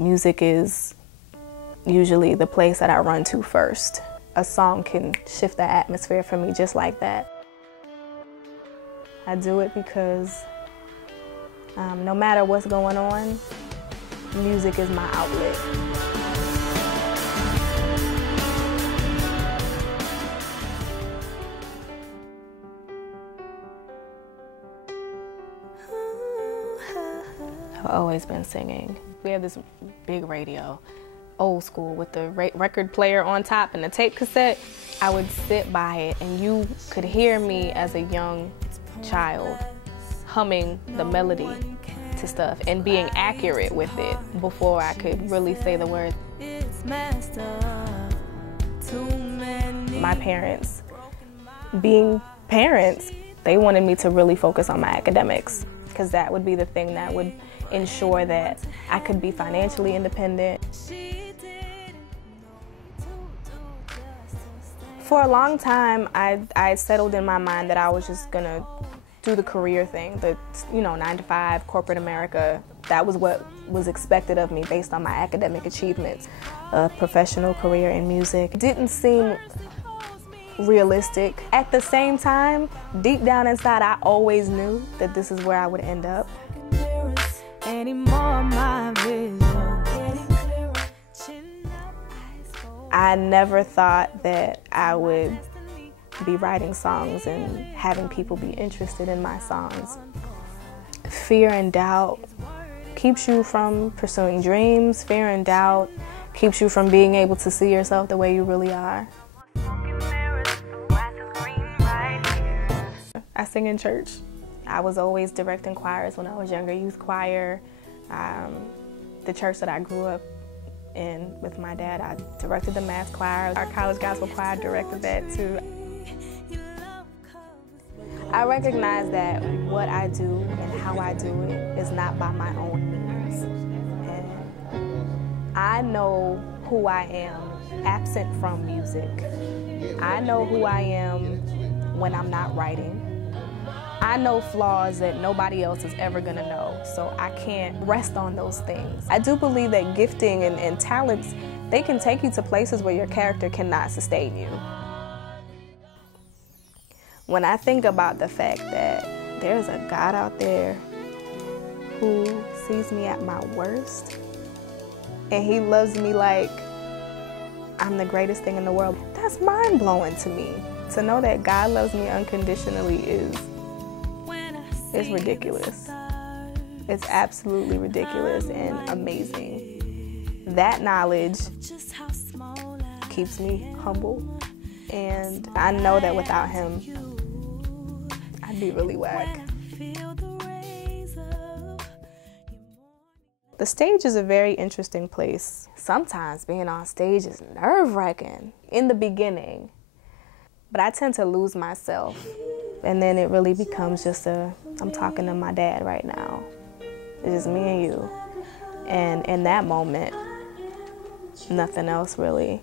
Music is usually the place that I run to first. A song can shift the atmosphere for me just like that. I do it because no matter what's going on, music is my outlet. I've always been singing. We have this big radio, old school, with the record player on top and the tape cassette. I would sit by it and you could hear me as a young child humming the melody to stuff and being accurate with it before I could really say the words. My parents, being parents, they wanted me to really focus on my academics because that would be the thing that would ensure that I could be financially independent. For a long time, I settled in my mind that I was just gonna do the career thing, the 9-to-5 corporate America. That was what was expected of me based on my academic achievements. A professional career in music didn't seem realistic. At the same time, deep down inside, I always knew that this is where I would end up. I never thought that I would be writing songs and having people be interested in my songs. Fear and doubt keeps you from pursuing dreams. Fear and doubt keeps you from being able to see yourself the way you really are. I sing in church. I was always directing choirs when I was younger, youth choir. The church that I grew up in with my dad, I directed the mass choir. Our college gospel choir directed that too. I recognize that what I do and how I do it is not by my own means. And I know who I am absent from music. I know who I am when I'm not writing. I know flaws that nobody else is ever gonna know, so I can't rest on those things. I do believe that gifting and talents, they can take you to places where your character cannot sustain you. When I think about the fact that there's a God out there who sees me at my worst, and he loves me like I'm the greatest thing in the world, that's mind-blowing to me. To know that God loves me unconditionally is ridiculous. It's absolutely ridiculous and amazing. That knowledge keeps me humble, and I know that without him, I'd be really whack. The stage is a very interesting place. Sometimes being on stage is nerve-wracking in the beginning, but I tend to lose myself. And then it really becomes just I'm talking to my dad right now. It's just me and you. And in that moment, nothing else really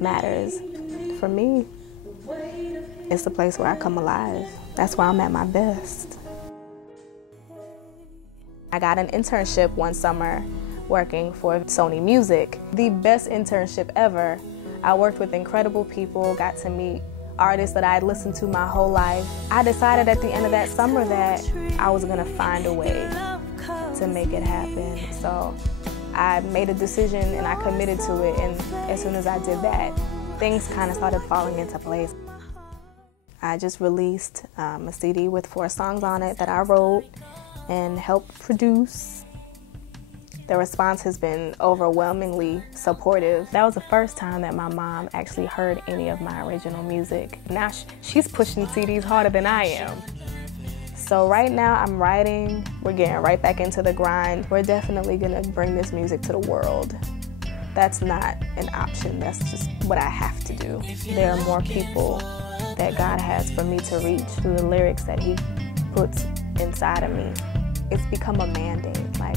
matters. For me, it's the place where I come alive. That's where I'm at my best. I got an internship one summer working for Sony Music. The best internship ever. I worked with incredible people, got to meet artists that I had listened to my whole life. I decided at the end of that summer that I was gonna find a way to make it happen. So I made a decision and I committed to it, and as soon as I did that, things kind of started falling into place. I just released a CD with 4 songs on it that I wrote and helped produce. The response has been overwhelmingly supportive. That was the first time that my mom actually heard any of my original music. Now she's pushing CDs harder than I am. So right now I'm writing, we're getting right back into the grind. We're definitely gonna bring this music to the world. That's not an option, that's just what I have to do. There are more people that God has for me to reach through the lyrics that he puts inside of me. It's become a mandate, like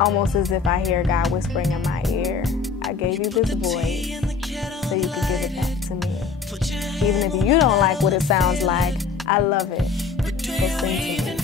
almost as if I hear God whispering in my ear, I gave you this voice so you can give it back to me. Even if you don't like what it sounds like, I love it. So sing to me.